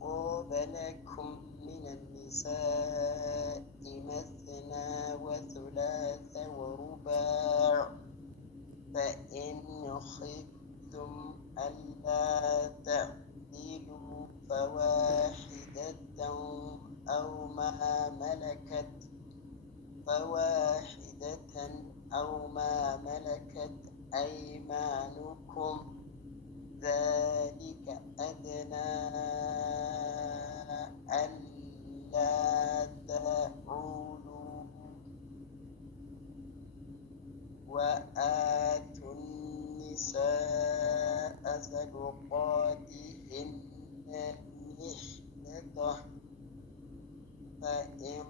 طاب لكم من النساء مثنى وثلاث ورباع فإن خفتم ألا تعدلوا فواحدة أو ما ملكت أيمانكم ذلك أدنى ألا تعولوا وآتوا النساء صدقاتهن نحلة فإن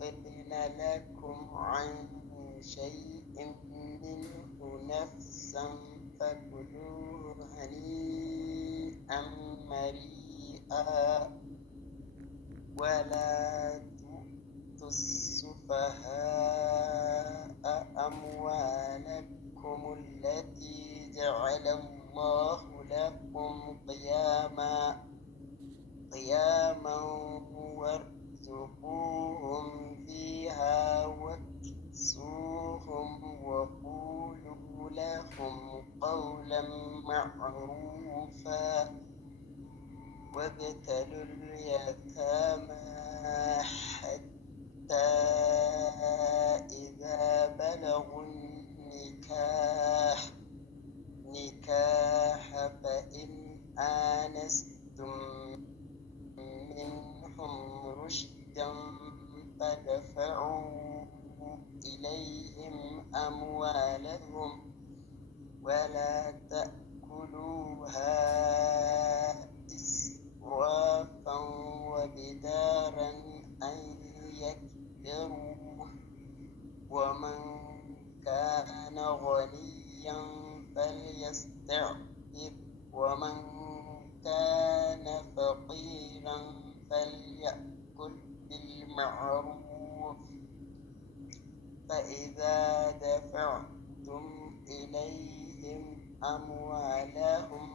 طبن لكم عن شيء منه نفسا فكلوه هنيئا مريئا ولا تؤتوا السفهاء أموالكم التي جعل الله لكم قياما وارزقوهم فيها واكسوهم وقولوا لهم قولا معروفا وابتلوا اليتامى حتى إذا بلغوا النكاح فإن آنستم منهم رشدا فدفعوا إليهم أموالهم ولا تأكلوها إسرافا وبدارا أن يكبروا ومن كان غنيا فليستعفف ومن كان فقيرا فليأكل بالمعروف فإذا دفعتم إليهم أموالهم